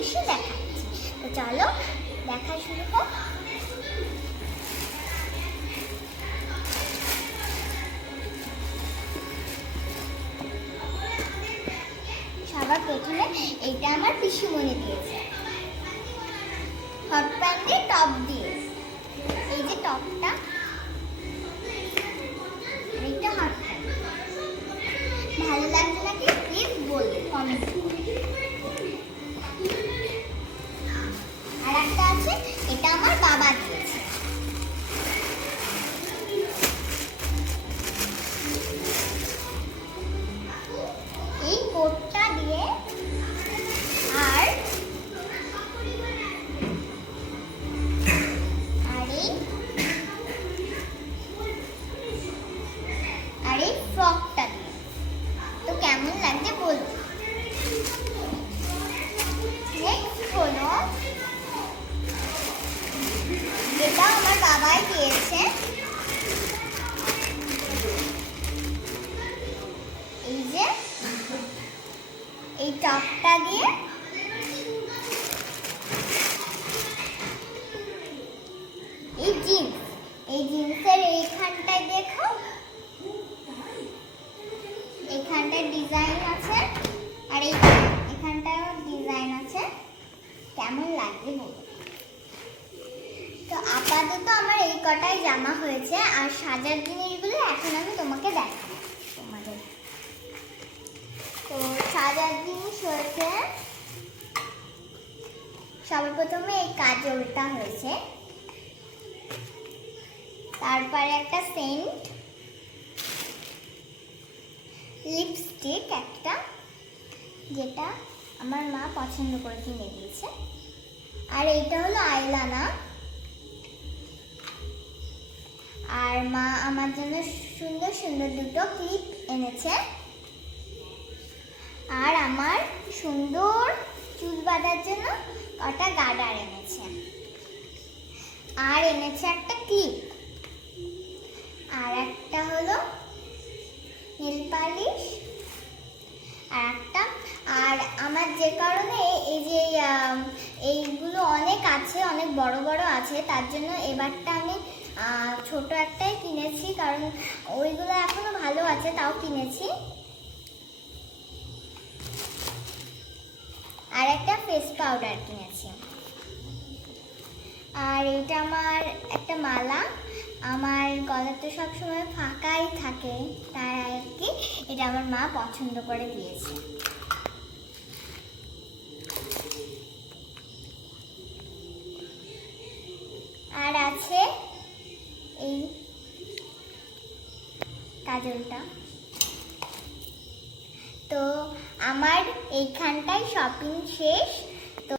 দৃশ্য দেখাচ্ছি। তো চলো দেখা শুরু হোক। সবার প্রথমে এইটা আমার পিসিমণি দিয়েছে, হট প্যান দিয়ে টপ দিয়ে। এই যে টপটা, এইটা হট প্যান। ভালো লাগছে নাকি প্লিজ বলবে কমেন্ট করে। আর একটা আছে, এটা আমার বাবা দিয়েছে। এই কোটটা দিয়ে আর এই ফ্রকটা দিয়ে। তো কেমন লাগছে বলবো। নেক্সট হলো, এটা আমার বাবাই দিয়েছে। এই যে এই টপটা দিয়ে এই জিন্স, এই জিন্সের এইখানটায় দেখো, এইখানটায় ডিজাইন আছে আর এখানটায় ডিজাইন আছে। কেমন লাগবে বলো। তো আপাতত আমার এই কটাই জামা হয়েছে, আর সাজার জিনিসগুলো এখন আমি তোমাকে দেখাবো তোমাদের। তো সাজার জিনিস হয়েছে, সবার প্রথমে এই কাজলটা হয়েছে, তারপরে একটা সেন্ট, লিপস্টিক একটা, যেটা আমার মা পছন্দ করে কিনে দিয়েছে। আর এইটা হলো আইলানা। আর মা আমার জন্য সুন্দর সুন্দর দুটো ক্লিপ এনেছে। আর আমার সুন্দর চুল বাঁধার জন্য কটা গার্ডার এনেছে। আর এনেছে একটা ক্লিপ, আর একটা হলো নেল পালিশ, আর একটা। আর আমার যে কারণে এই যে এইগুলো অনেক আছে, অনেক বড় বড় আছে, তার জন্য এবারটা আমি ছোট একটাই কিনেছি, কারণ ওইগুলো এখনো ভালো আছে, তাও কিনেছি। আর একটা ফেস পাউডার কিনেছি। আর এটা আমার একটা মালা, আমার গলা তো সবসময় ফাঁকাই থাকে, তাই আর কি এটা আমার মা পছন্দ করে দিয়েছে। আর আছে এই কাজলটা। তো আমার এইখানটায় শপিং শেষ।